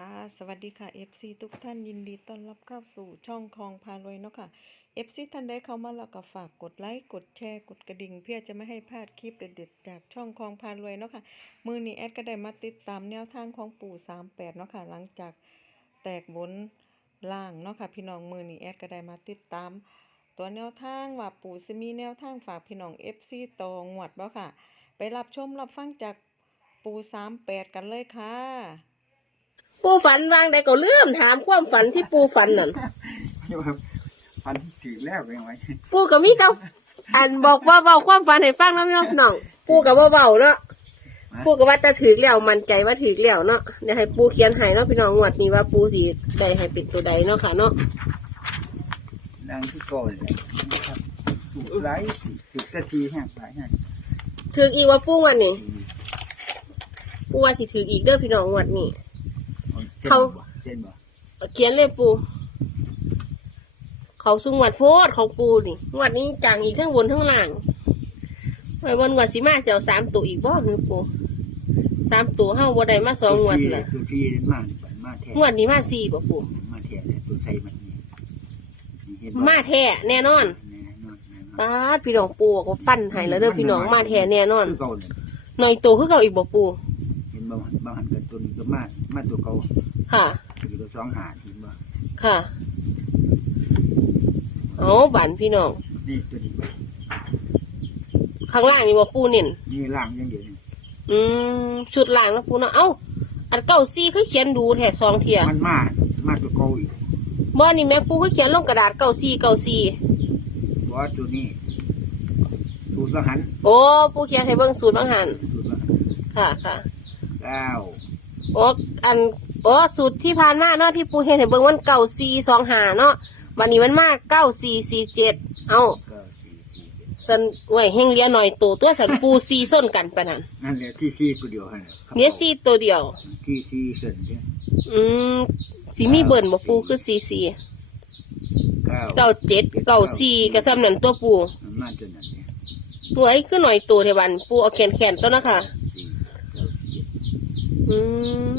ค่ะ สวัสดีค่ะ FC ทุกท่านยินดีต้อนรับเข้าสู่ช่องคลองพารวยเนาะค่ะ FC ท่านใดเข้ามาแล้วก็ฝากกดไลค์กดแชร์กดกระดิ่ง เพื่อจะไม่ให้พลาดคลิปเด็ดๆจากช่องคลองพารวยเนาะค่ะ มือนี้แอดก็ได้มาติดตามแนวทางของปู่ 38เนาะค่ะ หลังจากแตกบนล่างเนาะค่ะ พี่น้องมือนี้แอดก็ได้มาติดตาม ตัวแนวทางว่าปู่จะมีแนวทางฝากพี่น้อง FC ตองวดบ่ค่ะ ไปรับชมรับฟังจากปู่38 กันเลยค่ะ ปูฝันวางใดก็เลื่อมถามความฝันที่ปูฝันนั่นที่ว่าฟันถือแล้วเป็นไงปูก็มีแต่อันบอกว่าเบาความฝันให้ฟังน้ำน้องน้องปูก็บ่เบาเนาะปูก็ว่าจะถือแล้วมั่นใจว่าถือแล้วเนาะเดี๋ยวให้ปูเขียนให้เนาะพี่น้องงวดนี้ว่าปูสิได้ให้เป็นตัวใดเนาะค่ะเนาะดังที่โกนเลยนะครับถูกไล่ถูกกระทีแห้งหลายแห้งถืออีกว่าปูวันนี้ปูว่าสิถืออีกเด้อพี่น้องงวดนี้ เขา เช่นบ่เอาเขียนเลยปูเขาสุงวดโพดของปูนี่งวดนี้จังอีกทั้งบนทั้งล่างไว้วันงวดสิมาเสียวสามตัวอีกบ่คือปูสามตัวเฮาบ่ได้มาสองงวดละตัวทีเล่นมากนี่มาแท้งวดนี้มาสี่บ่ปูมาแท้เลยตัวไทยมันนี่นี่เห็นบ่มาแท้แน่นอนแน่นอนแน่นอนป้าดพี่น้องปูก็ฟันให้แล้วเด้อพี่น้องมาแท้แน่นอนคือเก่าเลยหน่อยโตคือเก่าอีกบ่ปูเห็น บ่บางหันกันตัวนี้ก็มามาตัวเก่าค่ะ ตัวตัวสองหาเห็นบ่ค่ะเอาบันพี่น้อง นี่ตัวนี้บ่ข้างล่างนี่บ่ปูเน่นนี่ล่างอยังเดียวนี่อืมชุดล่างนะปูเนาะเอ้า อันเก้าซี่คือเขียนดูแท้สองเที่ยมันมามาตัวเก่าอีกบ่นี่แม่ปูคือเขียนลงกระดาษเก้าซี่เก้าซี่เพราะตัวนี้สูตรละหันโอ้ปูเขียนให้เบิ่งสูตรบางหันสูตรละหันค่ะค่ะ เก้าโอ้อันโอ้สูตรที่ผ่านมาเนาะที่ปูเห็นให้เบิ่งมันเก้าซี่สองหาเนาะวันนี้มันมาเก้าสี่สี่เจ็ดเอ้าเก้าสี่สี่เจ็ดสันไว้แห้งเลี้ยหน่อยตัวตัวสันปูซีส้นกันไปนั่นนั่นแหละที่ซีตัวเดียวฮะเนี้ยซีตัวเดียว ที่ซีเส้นเนี่ยอืมสีมีเบิ่นบ่ปูคือซีซีเก้าเก้าเจ็ดเก้าสี่กระซำนั่นตัวปูมันมาจนนั่นเนี่ยหน่วยคือหน่อยตัวเทวันปูเอาแขนแขนตัวนะคะสี่เก้าเจ็ด อืม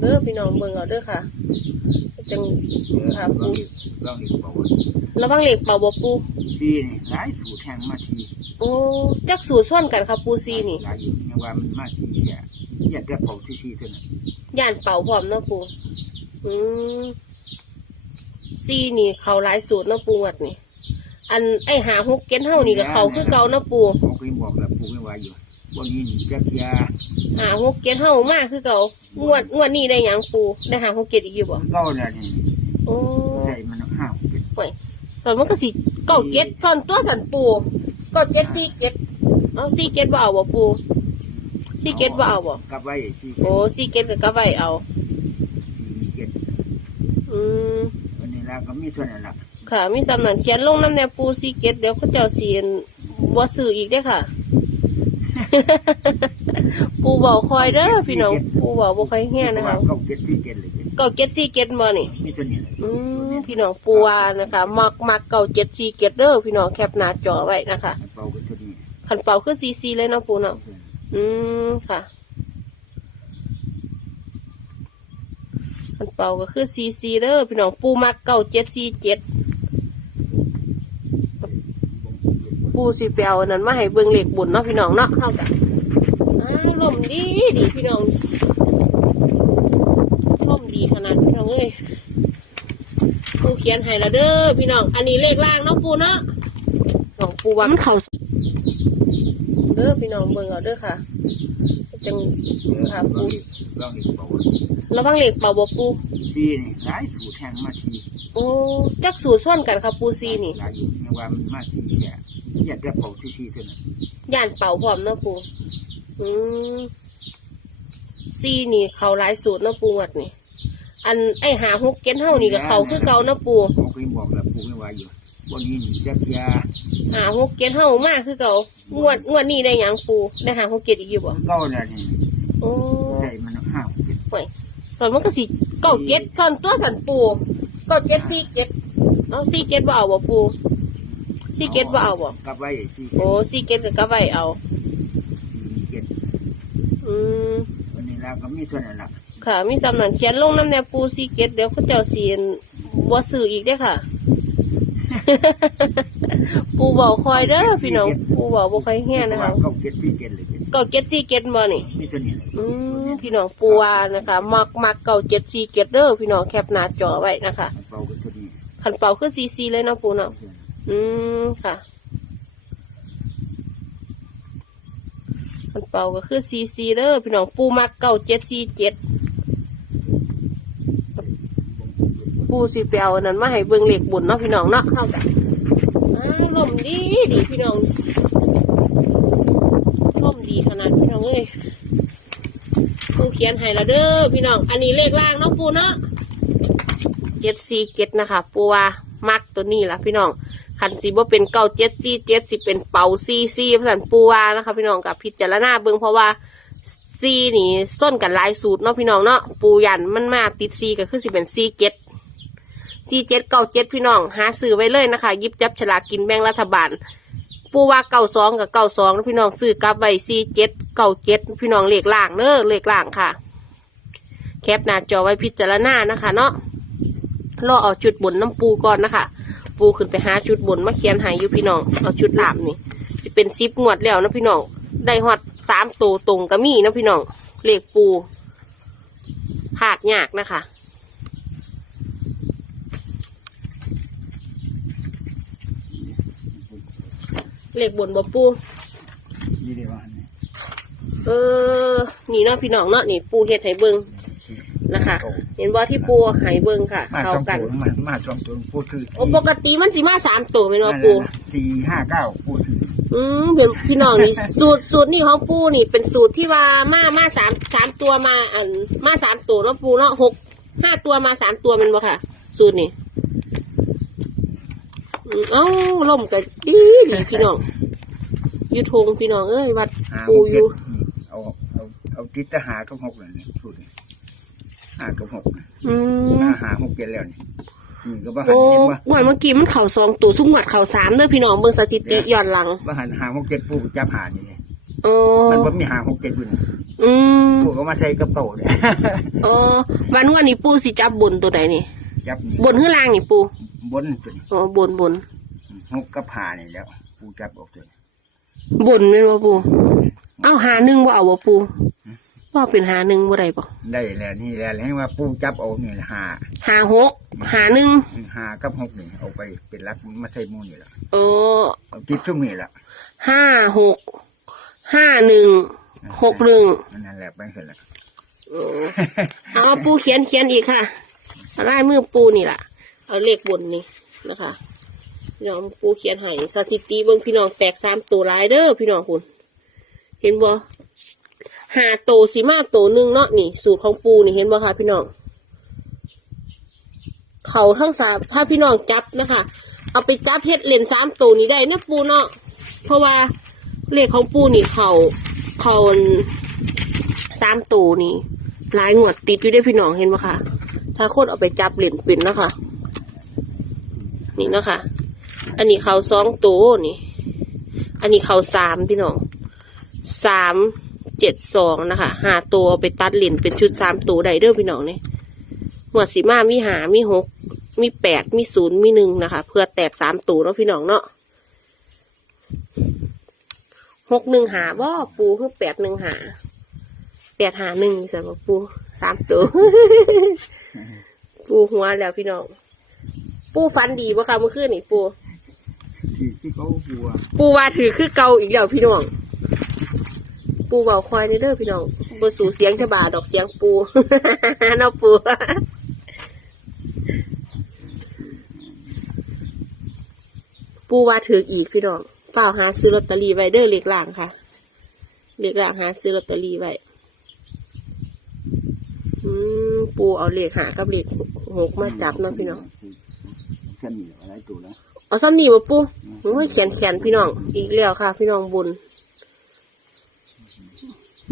เด้อพี่น้องเบิ่งเอาเด้อค่ะ จังเดี๋ยวค่ะลปูองอีกลองอีกบอกว่าระวังเหล็กเป่าบ่ปูซีนี่หลายสูตรแห่งมาทีโอ้จักสูตรส่วนกันค่ะปูซีนี่หลายอยู่เนี่ยว่ามันมาทีแค่อยากจะเผาที่ซีเท่านั้นย่านเป่าพร้อมเนาะปูอืมซีนี่เขาหลายสูตรเนาะปูวัดนี่อันไอหาฮุกเก็นเฮานี่ก็เขาคือเก่าเนาะปูผมก็ยังบอกแล้วปูไม่ไหวอยู่ ว่านี่นี่จักยาหาฮุกเก็นเฮามากคือเก่างวดงวดนี้ได้หยังปูได้หาฮุกเก็ตอีกอยู่บ่เก้าแล้วนี่โอ้ใช่มันห้าวเป็นห่วยส่วนมันก็สิเก้าเก็ตส่วนตัวสันปูเก็เจ็ดสี่เก็ตเอาสี่เก็ตบ่เอาบ่ปูสี่เก็ตบ่เอาบ่กับไว้ซีโอ้สี่เก็ตก็กะไว้เอาซีเจ็ดอืมวันนี้แล้วก็มีเท่านั้นละค่ะ มีสำนันเขียนลงน้ำแนวปูสี่เก็ตเดี๋ยวเขาเจ้าสีบ่ซื้ออีกได้อค่ะ ปูบอกคอยเด้อพี่น้องปูบอกบ่ค่อยแห้นะคะเก้าเจ็ดซีเจ็ดเลยเป็นเก้าเก็ตสี่เก็ตบ่นี่มีเท่านี้เลยอืมพี่น้องปูวานะคะมักมักเก้าเจ็ดสี่เก็ตเด้อพี่น้องแคปหน้าจอไว้นะคะเป่ากันเท่านี้ขันเป่าคือซีซีเลยเนาะปูเนาะอืมค่ะขันเป่าก็คือซีซีเด้อพี่น้องปูมักเก้าเจ็ดสี่เจ็ด ปูสิเปียวนั่นมาให้เบิ่งเหล็กบุญเนาะพี่น้องเนาะเท่ากันอ้าวลมดีดีพี่น้องลมดีขนาดพี่น้องเอ้ยปูเขียนให้แล้วเด้อพี่น้อง อันนี้เลขล่างเนาะปูเนาะของปูว่ามันเขาเด้อพี่น้องเบิ่งเอาเด้อค่ะจังค่ะปูลองอีกบอกว่าระวังเหล็กเป่าบ่ปูซีนี่หลายสูตรแห่งมาทีโอ้จักสูตรส่วนกันค่ะปูซีนี่หลายอยู่เนี่ยว่ามันมาทีแค่อ ยากจะเผาที่ซีเท่านั้นย่านเป่าพร้อมเนาะปูอืมซีนี่เขาหลายสูตรเนาะปูวัดนี่อันไอหาฮุกเก็นเฮานี่ก็เขาคือเก่าเนาะปู ผมก็ยังบอกแล้วปูไม่ไหวอยู่วันนี้นี่จักยาหาฮุกเก็นเฮามากคือเก่างวดงวดนี้ได้หยังปูได้หาฮุกเก็ตอีกอยู่บ่เก้าแล้วนี่โอ้ใช่มันห้าวเป็นห่วยส่วนมันก็สิเก้าเก็ตส่วนตัวสันปูเก้าเก็ตสี่เก็ตเอาสี่เก็ตบ่เอาบ่ปู สี่เก็ตบ่เอาบ่กับไว้ซีโอ้สี่เก็ตก็ไว้เอาซีเจ็ดอืมวันนี้แล้วก็มีตัวนั้นละค่ะ มีสำนันเขียนลงน้ำแนวปูซีเกตเดี๋ยวเขาเจ้าสีบ่ซื้ออีกเด้อค่ะ ปูบอกคอยเด้อพี่น้องปูบอกบ่ค่อยแห้งนะคะเขาเก็ตพี่เก็ตเลยก็เก็ตซีเกตมานี่มีตัวนี้เลยอืมพี่น้องปูวานะคะมักมักเก่าเจ็ดซีเกตเด้อพี่น้องแคปหน้าจอไว้นะคะเป่ากันตัวนี้ขันเป่าคือซีซีเลยเนาะปูเนาะ อืมค่ะขันเป่าก็คือซีซีเด้อพี่น้องปูมักเก่าเจ็ดซีเจ็ดปูสิไปเอาอันนั้นมาให้เบิ่งเหล็กบุญเนาะพี่น้องเนาะเข้ากันอ้าลมดีดีพี่น้องลมดีขนาดพี่น้องเอ้ยปูเขียนให้และเด้อพี่น้อง อันนี้เลขล่างเนาะปูเนาะเจ็ดสี่เจ็ดนะคะ ปูว่ามักตัวนี้ละพี่น้อง ขันสีบ่เป็นเก้าเจ็ดสี่เจ็ดสิเป็นเป่าซีซีพันปูวานะคะ พี่น้องกับพิจารณาเบิ่งเพราะว่าซีนี่ส้นกันหลายสูตรเนาะพี่น้องเนาะปูยันมันมาติดซีก็คือสิเป็นซีเจ็ดซีเจ็ดเก้าเจ็ดพี่น้องหาซื้อไว้เลยนะคะยิบจับฉลากกินแบ่งรัฐบาล ปูว่าเก้าสองกับเก้าสองพี่น้องซื้อกลับไว้สี่เจ็ดเก้าเจ็ดพี่น้องเลขล่างเน้อเลขล่างค่ะ แคปหน้าจอไว้พิจารณานะคะ เนาะรอเอาจุดบนน้ำปูก่อนนะคะ ปูขึ้นไปหาจุดบนมาเขียนหายอยู่พี่น้องเอาชุดลามนี่จะเป็นซิปงวดแล้วนะพี่น้องได้ฮอดสามตัวตรงก็มีนะพี่น้องเลขปูพลาดยากนะคะเลขบนบ่ปูเออ นี่เนาะพี่น้องเนาะนี่ปูเฮ็ดให้เบิงนะคะ เห็นว่าที่ปูให้เบิ่งค่ะ มาเข้าสองกัน ตัวมามาสองตัวพูดคือโอ้ปกติมันสิมาสามตัวแม่นบ่ปู สี่ห้าเก้าพูดอืมเป็นพี่น้องนี่ สูตรสูตรนี่ของปูนี่ เป็นสูตรที่ว่ามามาสามสามตัวมาอันมาสามตัวเนาะปูเนาะหกห้าตัวมาสามตัวแมันบ่ค่ะ สูตรนี่อืมเอ้าล่มกันดีดีพี่น้องอยูทงพี่น้องเอ้ยวัดหาปูอยู่เอาเอาเอาติดทหารกับหกเลยนี่พูดนี่ ห้ากับหกอืมห้าหาหกเจ็ดแล้วนี่นี่ก็บ้าหันโอ้เห็นว่างวดเมื่อกี้มันเข่าสองตัวทุกงวดเข่าสามเด้อพี่น้องเบิ่งสถิติย้อนหลังบ้าหันหาหกเจ็ดปูจับหานี่ไงเออมันบ่มีหาหกเจ็ดอยู่นี่อืมปูก็มาใช้กระเป๋าเนี่ยเออวันงวดนี้ปูสิจับบนตัวใดนี่ จับนี่บนข้างล่างนี่ปูบนตัวนี้อ๋อบนบน หกกับหานี่แล้วปูจับออกตัวนี้บนเป็นบ่ปู เอาหาหนึ่งบ่เอาบ่ปู ว่าเป็นหาหนึ่งบ่ได้บ่ได้แล้วนี่แล้วให้ว่าปูจับเอานี่หาหาหกหาหนึ่งหากับหกนี่เอาไปเป็นรักมาใช้มูนี่แหละเออเอาจิตทุ่มนี่แหละห้าหกห้าหนึ่งหกหนึ่งนั่นแหละไปเสร็จแล้วเออเอาปูเขียนเขียนอีกค่ะเอาลายมือปูนี่ล่ะเอาเลขบนนี่นะคะพี่น้องปูเขียนให้สถิติเบิ่งพี่น้องแตกสามตัวหลายเด้อพี่น้องคุณ เห็นบ่ หาโตวสีมาโตวหนึ่งเนาะนี่ สูตรของปูนี่เห็นบ่คะพี่น้อง เขาทั้งสามถ้าพี่น้องจับนะคะ เอาไปจับเฮ็ดเลนสามตัวนี้ได้นะปูเนาะเพราะว่าเลขของปูนี่เขาเขาสามตัวนี่หลายงวดติดอยู่ได้พี่น้องเห็นบ่คะถ้าโคตรเอาไปจับเลนเป็นเนาะคะนี่เนาะคะ อันนี้เขาสองตัวนี่ อันนี้เขาสามพี่น้องสาม เจ็ดสองนะคะหาตัวเอาไปตัดเลนเป็นชุดสามตัวได้เด้อพี่น้องเนี่ยหมวดสีมามีหามีหกมีแปดมีศูนย์มีหนึ่งนะคะ เพื่อแตกสามตัวเนาะพี่น้องเนาะหกหนึ่งหาบ่ปูคือแปดหนึ่งหาแปดหาหนึ่งสำหรับปูสามตัว ปูหัวแล้วพี่น้อง ปูฟันดีบ่คะเมื่อคืนนี่ปูที่ที่เขาบัวปูว่าถือคือเกาอีกแล้วพี่น้อง ปูเบาคอยในเด้อพี่น้องบสู่เสียงฉบาดอกเสียงปูเนาะปูปูว่าถืออีกพี่น้องฝ้าวหาซื้อลอตเตอรี่ไว้เด้อเล็กล่างค่ะเล็กล่างหาซื้อลอตเตอรี่ไว้อืมปูเอาเลขหากับเลขหกมาจับเนาะพี่น้องแค่นี้อะไรตัวแล้วเอาซ้ำนี่มาปูโอ้ยเขียนเขียนพี่น้อง อีกแล้วค่ะ พี่น้องบุญ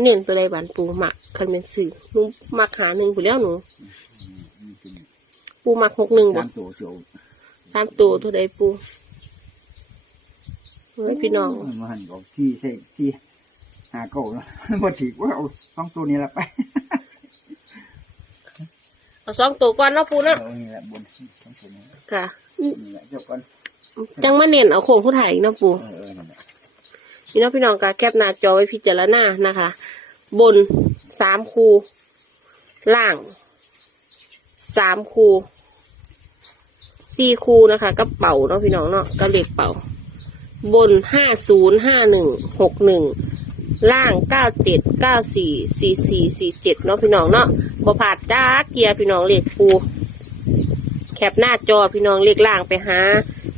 เน้นไปเลยบานปูหมักคันเป็นสื่อหนูหมักหาหนึ่งไปแล้วหนู ปูหมักหกหนึ่งบ่สามตัวโจตามตัวเท่าใดปูเฮ้ยพี่น้องมาหันบอกที่ใช่ที่หาเก่าแล้วมาถือว่าเอาสองตัวนี้ละไปเอาสองตัวก่อนเนาะปูเนาะเอานี่แหละบนทั้งตัวนี้ค่ะ นี่แหละเจ้าก่อนจังมาเน้นเอาโค้งผู้ถ่ายอีกเนาะปูเออเออนั่นแหละ พี่น้องพี่น้องก็แคปหน้าจอไว้พิจารณานะคะ บนสามคูล่างสามคูสี่คูนะคะก็เป่าเนาะพี่น้องเนาะก็เลขเป่าบนห้าศูนย์ห้าหนึ่งหกหนึ่งล่างเก้าเจ็ดเก้าสี่สี่สี่สี่เจ็ดเนาะพี่น้องเนาะบ่ผาดจ้าเกียร์พี่น้องเลขปูแคปหน้าจอพี่น้องเลขล่างไปหา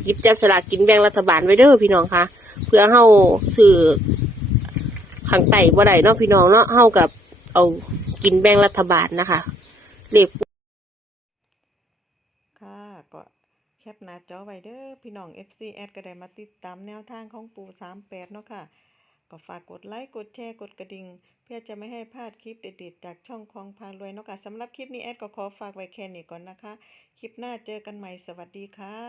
หยิบจับสลากกินแบ่งรัฐบาลไว้เด้อพี่น้องคะเพื่อเฮาสื่อขังไต่บ่ได้เนาะพี่น้องเนาะเฮากับเอากินแบ่งรัฐบาลนะคะเลขค่ะก็แคปหน้าจอไว้เด้อพี่น้อง FC แอดก็ได้มาติดตามแนวทางของปู38 เนาะค่ะ ก็ฝากกดไลค์กดแชร์กดกระดิ่งเพื่อจะไม่ให้พลาดคลิปเด็ดๆ จากช่องคลองพารวยเนาะค่ะสำหรับคลิปนี้แอดก็ขอฝากไว้แค่นี้ก่อนนะคะ คลิปหน้าเจอกันใหม่สวัสดีค่ะ